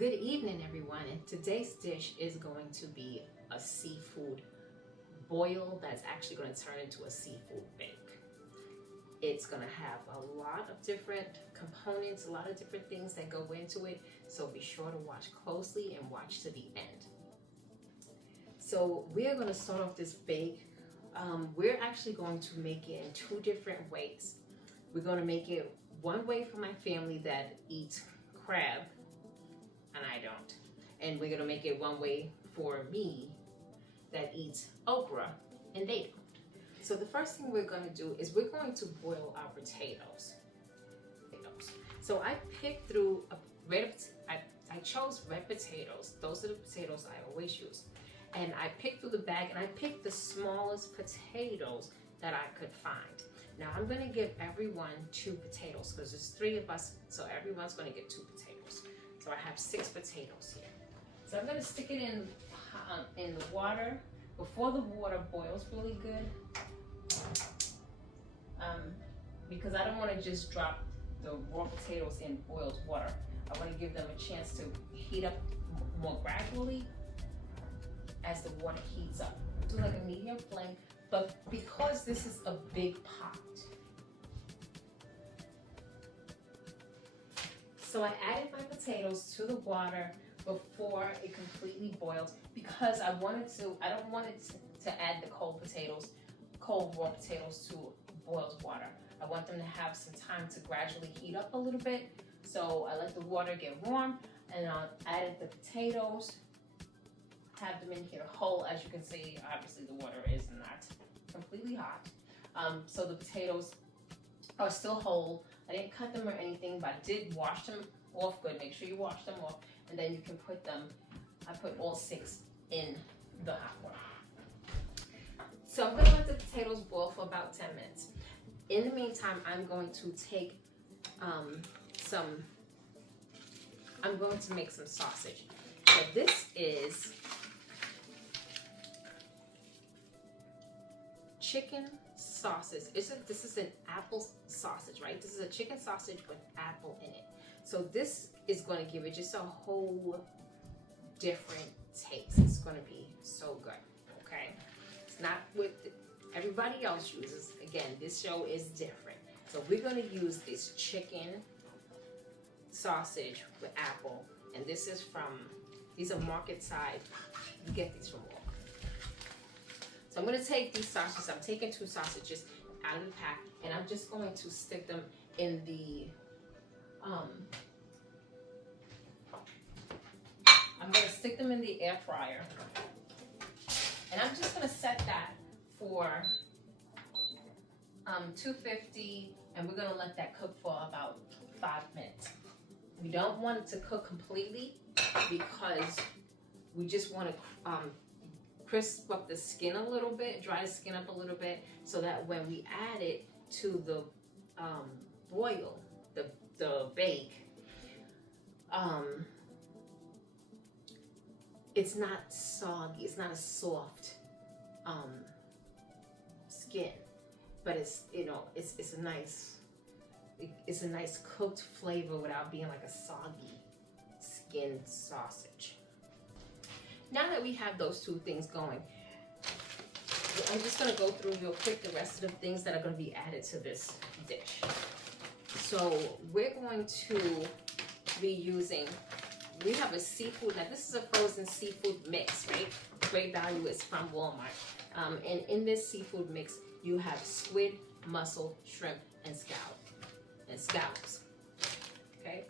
Good evening, everyone, and today's dish is going to be a seafood boil that's actually going to turn into a seafood bake. It's going to have a lot of different components, a lot of different things that go into it, so be sure to watch closely and watch to the end. So we're going to start off this bake. We're actually going to make it in two different ways. We're going to make it one way for my family that eats crab, and I don't. And we're gonna make it one way for me that eats okra, and they don't. So the first thing we're gonna do is we're going to boil our potatoes. So I picked through I chose red potatoes. Those are the potatoes I always use. And I picked through the bag and I picked the smallest potatoes that I could find. Now I'm gonna give everyone 2 potatoes because there's 3 of us, so everyone's gonna get 2 potatoes. So I have 6 potatoes here. So I'm gonna stick it in the water before the water boils really good, because I don't want to just drop the raw potatoes in boiled water. I want to give them a chance to heat up more gradually as the water heats up. Do like a medium flame, but because this is a big pot. So I added my potatoes to the water before it completely boiled because I don't want it to add the cold raw potatoes to boiled water. I want them to have some time to gradually heat up a little bit. So I let the water get warm and I added the potatoes, have them in here whole. As you can see, obviously the water is not completely hot. So the potatoes are still whole. I didn't cut them or anything, but I did wash them off good. Make sure you wash them off, and then you can put them, I put all 6 in the hot water. So I'm gonna let the potatoes boil for about 10 minutes. In the meantime, I'm going to take I'm going to make some sausage. So this is chicken sausage. This is an apple sausage, right? This is a chicken sausage with apple in it. So this is going to give it just a whole different taste. It's going to be so good, okay? It's not what everybody else uses. Again, this show is different. So we're going to use this chicken sausage with apple, and this is these are market side. You get these from Walmart. So I'm going to take these sausages. I'm taking 2 sausages out of the pack, and I'm just going to stick them in the air fryer, and I'm just going to set that for 250, and we're going to let that cook for about 5 minutes. We don't want it to cook completely because we just want to crisp up the skin a little bit, dry the skin up a little bit, so that when we add it to the boil, the bake, it's not soggy, it's not a soft skin, but it's a nice cooked flavor without being like a soggy skinned sausage. Now that we have those 2 things going, I'm just going to go through real quick the rest of the things that are going to be added to this dish. So we're going to be using, we have a seafood, now this is a frozen seafood mix, right? Great Value is from Walmart. And in this seafood mix, you have squid, mussel, shrimp, and scallops. Okay?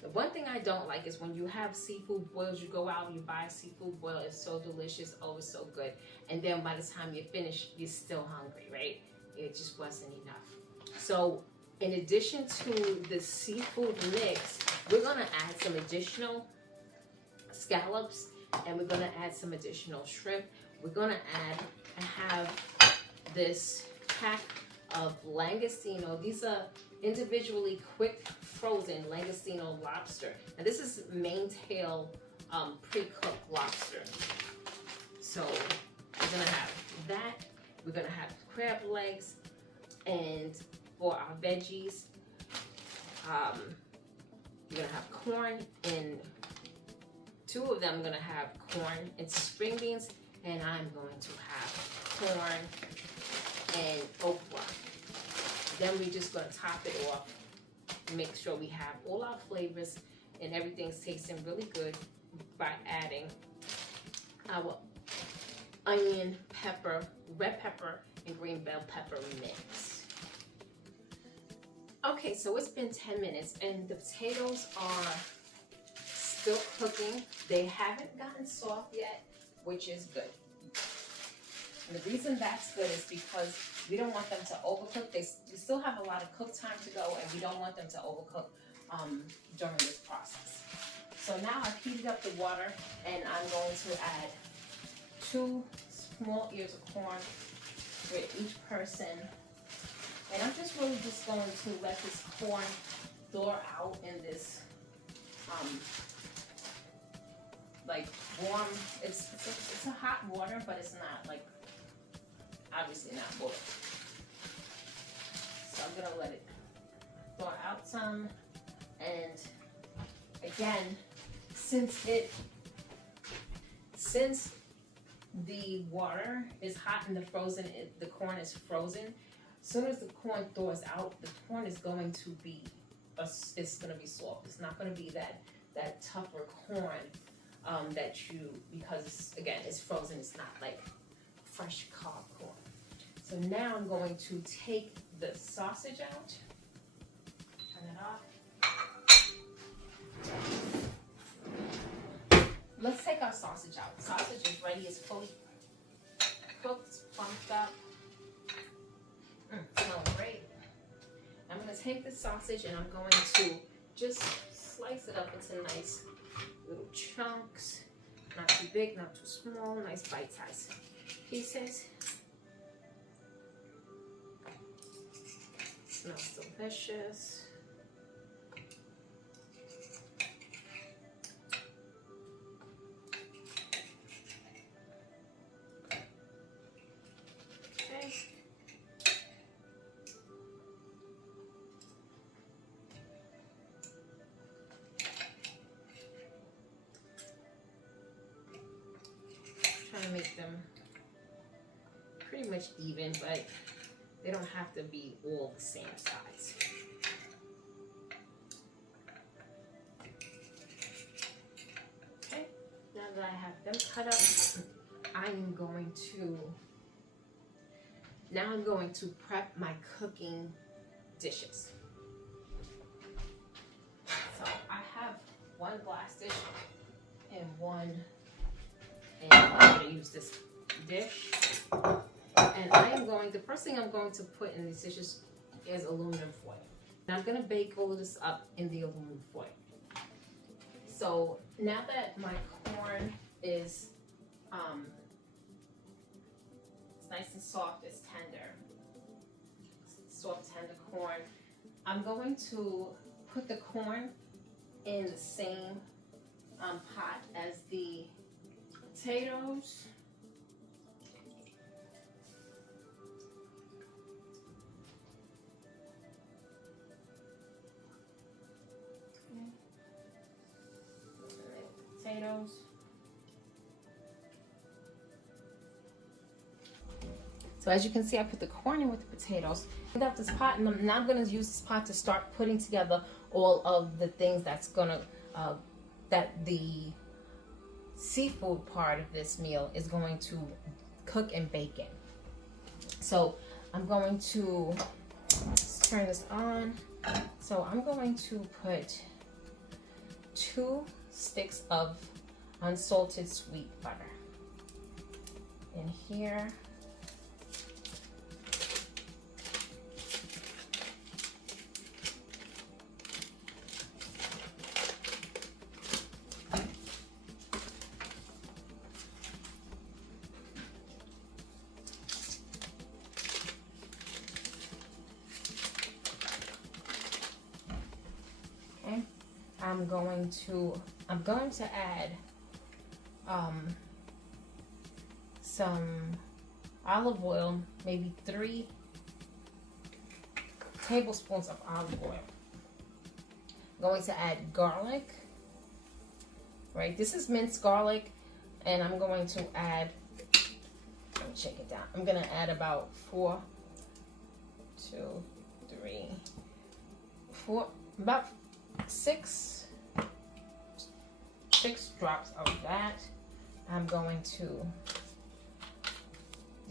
The one thing I don't like is when you have seafood boils, you go out and you buy a seafood boil, it's so delicious, oh, it's so good. And then by the time you finish, you're still hungry, right? It just wasn't enough. So in addition to the seafood mix, we're gonna add some additional scallops, and we're gonna add some additional shrimp. We're gonna have this pack of langostino. These are individually quick frozen langostino lobster, and this is maintail pre-cooked lobster. So we're gonna have that. We're gonna have crab legs, and for our veggies, we're gonna have corn and 2 of them I'm gonna have corn and some string beans, and I'm going to have corn and okra. Then we're just gonna top it off, make sure we have all our flavors and everything's tasting really good by adding our onion, pepper, red pepper, and green bell pepper mix. Okay, so it's been 10 minutes and the potatoes are still cooking. They haven't gotten soft yet, which is good. And the reason that's good is because we don't want them to overcook. They still have a lot of cook time to go, and we don't want them to overcook during this process. So now I've heated up the water, and I'm going to add 2 small ears of corn with each person. And I'm just really just going to let this corn thaw out in this like warm, it's a hot water, but it's not like, obviously not boiled. So I'm gonna let it thaw out some. And again, since the water is hot and the corn is frozen, as soon as the corn thaws out, the corn is going to be it's gonna be soft. It's not gonna be that tougher corn because again, it's frozen. It's not like fresh cob corn. So now I'm going to take the sausage out, turn it off. Let's take our sausage out. The sausage is ready, it's fully cooked, pumped up. Smells great. I'm gonna take the sausage and I'm going to just slice it up into nice little chunks. Not too big, not too small, nice bite-sized pieces. Smells delicious. Okay. Trying to make them pretty much even, but they don't have to be all the same size. Okay, now that I have them cut up, I'm going to prep my cooking dishes. So I have one glass dish and I'm going to use this dish. And the first thing I'm going to put in these dishes is aluminum foil. And I'm going to bake all of this up in the aluminum foil. So now that my corn is it's nice and soft, it's tender, soft tender corn, I'm going to put the corn in the same pot as the potatoes. Potatoes. So as you can see, I put the corn in with the potatoes. I got this pot, and I'm now going to use this pot to start putting together all of the things that's gonna that the seafood part of this meal is going to cook and bake in. So I'm going to turn this on. So I'm going to put 2 sticks of unsalted sweet butter in here. Okay. I'm going to add some olive oil, maybe 3 tablespoons of olive oil. I'm going to add garlic, right? This is minced garlic, and I'm going to add, let me check it down. I'm gonna add about 4, 2, 3, 4, about 6 drops of that. I'm going to,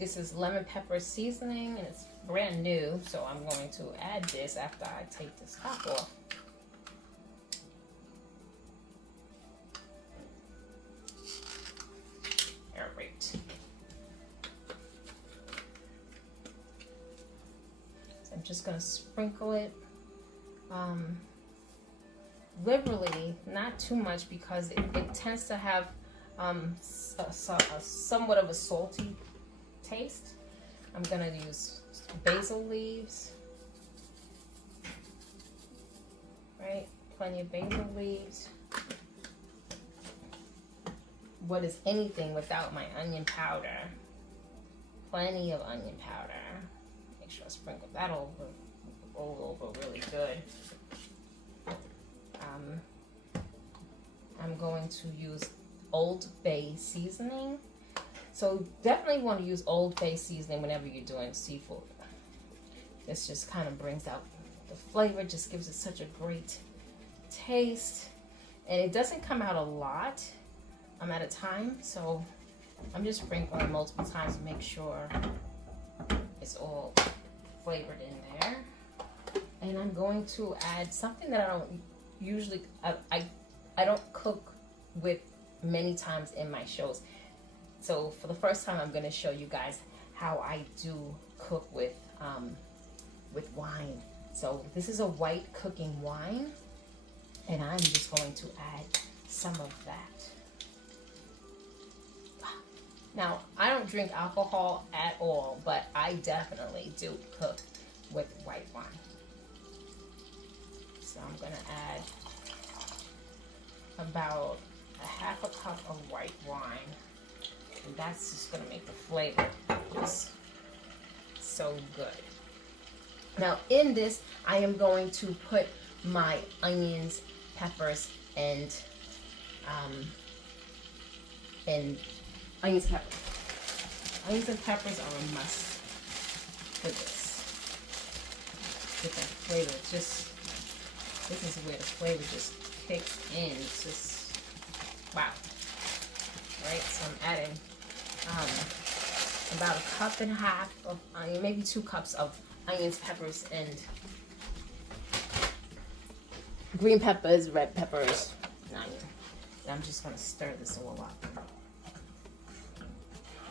this is lemon pepper seasoning, and it's brand new, so I'm going to add this after I take this top off. All right. So I'm just going to sprinkle it liberally, not too much, because it tends to have somewhat of a salty taste. I'm going to use basil leaves, right? Plenty of basil leaves. What is anything without my onion powder? Plenty of onion powder. Make sure I sprinkle that all over really good. I'm going to use Old Bay seasoning. So definitely want to use Old Bay seasoning whenever you're doing seafood. This just kind of brings out the flavor, just gives it such a great taste. And it doesn't come out a lot at a time, so I'm just sprinkling multiple times to make sure it's all flavored in there. And I'm going to add something that I don't usually, I don't cook with many times in my shows. So for the first time, I'm going to show you guys how I do cook with wine. So this is a white cooking wine, and I'm just going to add some of that. Now, I don't drink alcohol at all, but I definitely do cook with white wine. So I'm going to add about a half a cup of white wine. And that's just going to make the flavor just so good. Now in this, I am going to put my onions, peppers, and onions and peppers are a must for this. Get that flavor. It's just, this is where the flavor just kicks in. It's just, wow. Right, so I'm adding about a cup and a half of onion, maybe 2 cups of onions, peppers, and green peppers, red peppers, and onion. And I'm just going to stir this all up.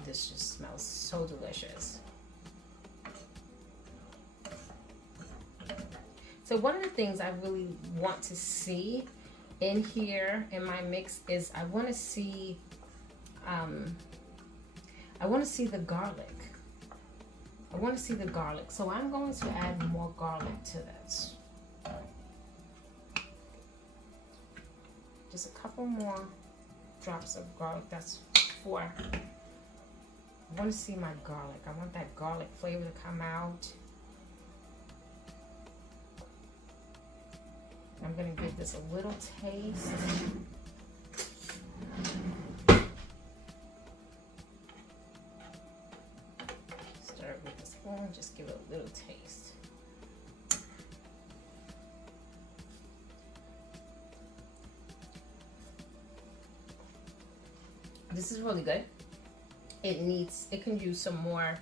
This just smells so delicious. So one of the things I really want to see in here in my mix is I want to see the garlic. I want to see the garlic. So I'm going to add more garlic to this. Just a couple more drops of garlic. That's 4. I want to see my garlic. I want that garlic flavor to come out. I'm going to give this a little taste. Stir it with the spoon, just give it a little taste. This is really good. It can use some more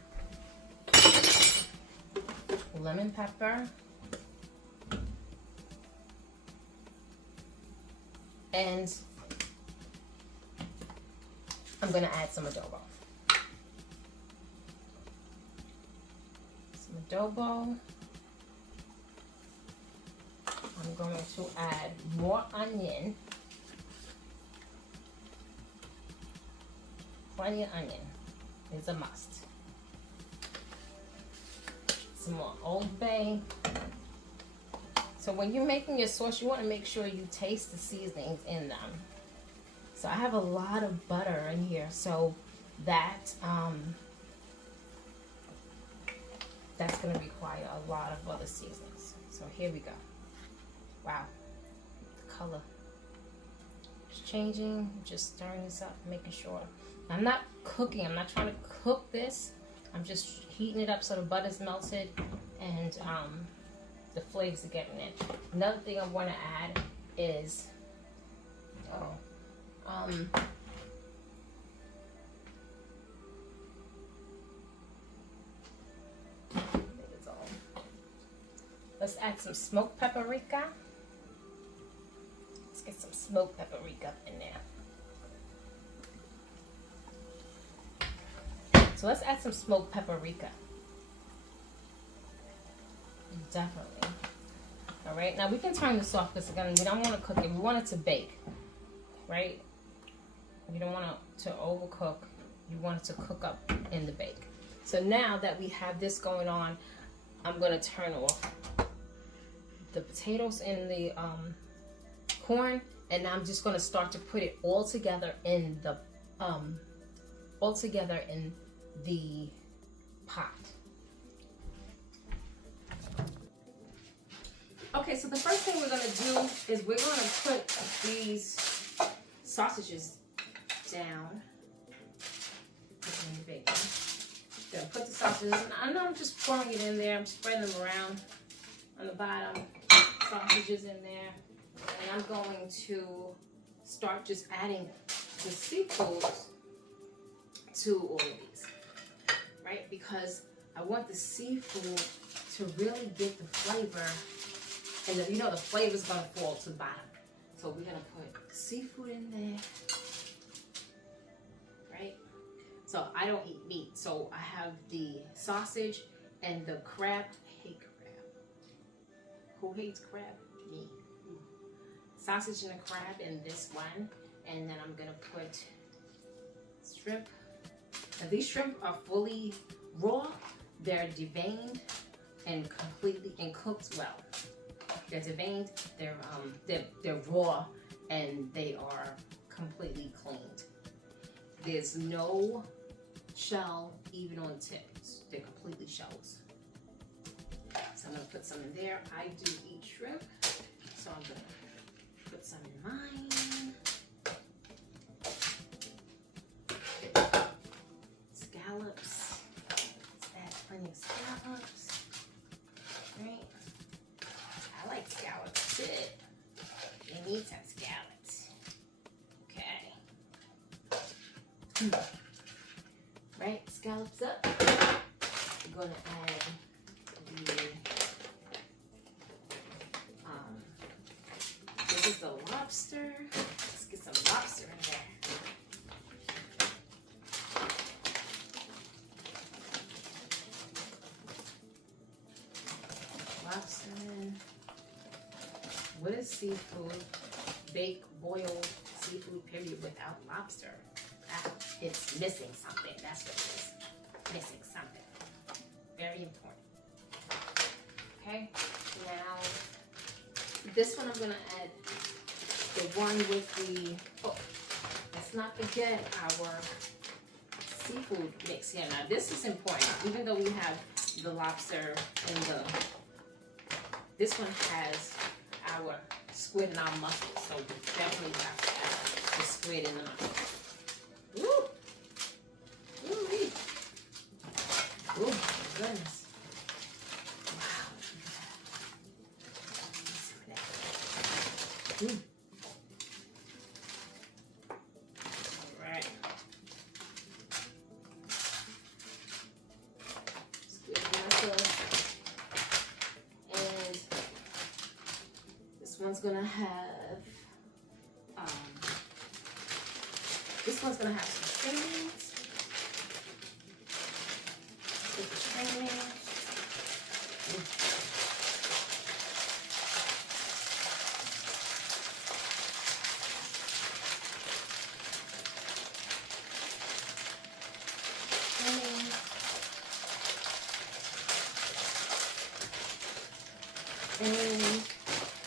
lemon pepper. And I'm going to add some adobo. Some adobo. I'm going to add more onion. Plenty of onion is a must. Some more Old Bay. So when you're making your sauce, you want to make sure you taste the seasonings in them. So I have a lot of butter in here, so that's going to require a lot of other seasonings. So here we go. Wow, the color is changing, just stirring this up, making sure. I'm not cooking, I'm not trying to cook this. I'm just heating it up so the butter's melted and the flavors are getting in. Another thing I want to add is, let's add some smoked paprika. Let's get some smoked paprika in there. So let's add some smoked paprika. Definitely. All right, now we can turn this off because again, we don't want to cook it. We want it to bake, right? You don't want it to overcook. You want it to cook up in the bake. So now that we have this going on, I'm going to turn off the potatoes and the corn, and now I'm just going to start to put it all together in the pot. Okay, so the first thing we're going to do is we're going to put these sausages down in the bacon. Then put the sausages, and I know I'm just pouring it in there. I'm spreading them around on the bottom. Sausages in there, and I'm going to start just adding the seafood to all of these, right? Because I want the seafood to really get the flavor, and the, you know, the flavor is going to fall to the bottom. So we're going to put seafood in there, right? So I don't eat meat, so I have the sausage and the crab. I hate crab. Who hates crab? Me. Sausage and a crab in this one, and then I'm going to put shrimp. Now these shrimp are fully raw. They're deveined and completely and cooked well. They're deveined. They're raw, and they are completely cleaned. There's no shell even on tips. They're completely shells. So I'm gonna put some in there. I do eat shrimp, so I'm gonna put some in mine. Scallops. Let's add plenty of scallops. Right? I like scallops too. You need some scallops. Okay. Right? Scallops up. We're gonna add this is the lobster. Let's get some lobster in there. Lobster in. What is seafood? Baked, boiled seafood, period, without lobster. It's missing something. That's what it is. Missing something. Very important. Okay, now this one I'm gonna add the one with the, let's not forget our seafood mix here. Now this is important, even though we have the lobster and this one has our squid and our mussels, so we definitely have to add the squid and the mussels. Woo! Woo-wee. Oh my goodness. Alright. Squid mussels. And this one's gonna have some trimmings. With the trimmings. And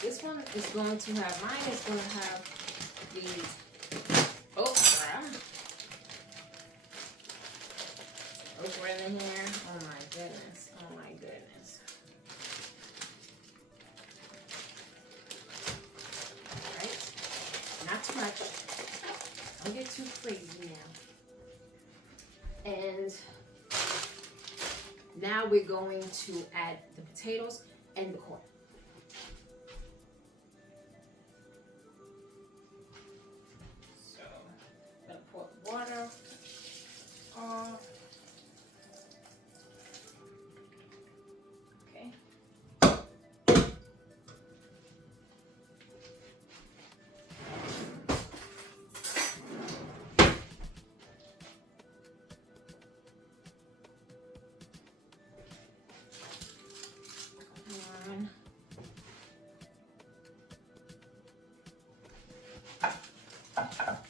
this one is going to have, mine is going to have the okra. Okra in here. Oh my goodness. Oh my goodness. Alright. Not too much. too crazy now. And now we're going to add the potatoes and the corn. So I'm gonna pour the water off. Okay.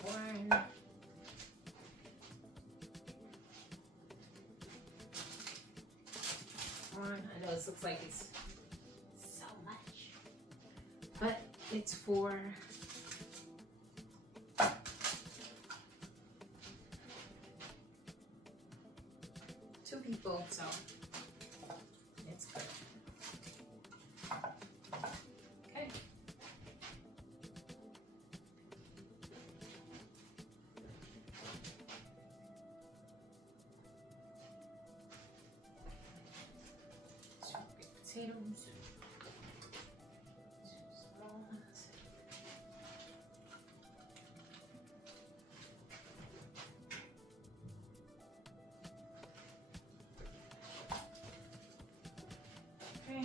One. I know this looks like it's so much, but it's for two people, so it's good. Okay. Potatoes. Small ones. Okay.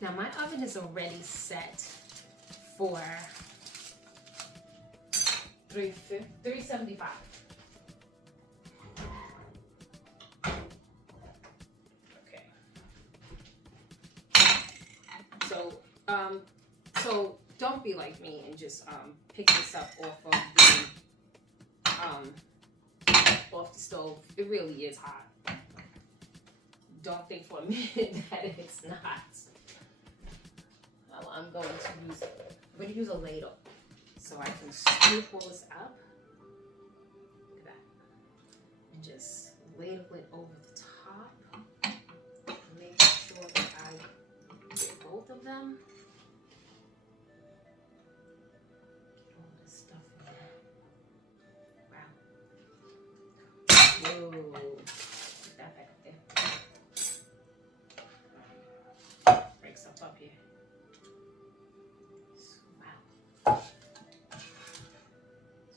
Now my oven is already set for 375. Okay. So don't be like me and just pick this up off the stove. It really is hot. Don't think for a minute that it's not. I'm going to use a ladle so I can scoop all this up. Look at that. And just ladle it over the top. Make sure that I get both of them. Get all this stuff in there. Wow. Whoa. Put that back up there. Break stuff up here.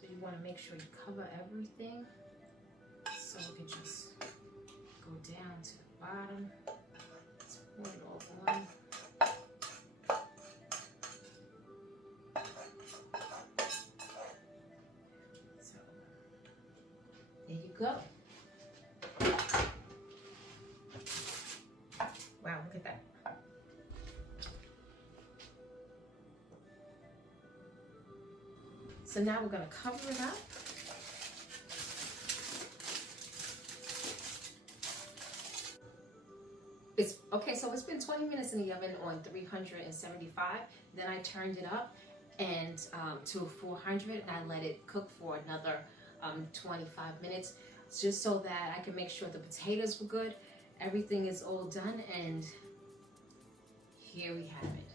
You want to make sure you cover everything so it can just go down to the bottom. Let's pour it all on. So there you go. Wow, look at that. So now we're going to cover it up. So it's been 20 minutes in the oven on 375. Then I turned it up and to 400 and I let it cook for another 25 minutes just so that I can make sure the potatoes were good. Everything is all done and here we have it.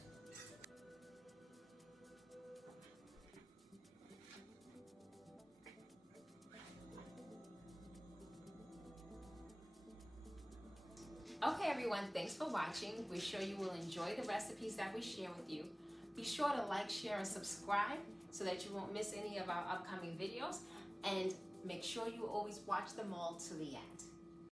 Okay everyone, thanks for watching. We're sure you will enjoy the recipes that we share with you. Be sure to like, share, and subscribe so that you won't miss any of our upcoming videos. And make sure you always watch them all to the end.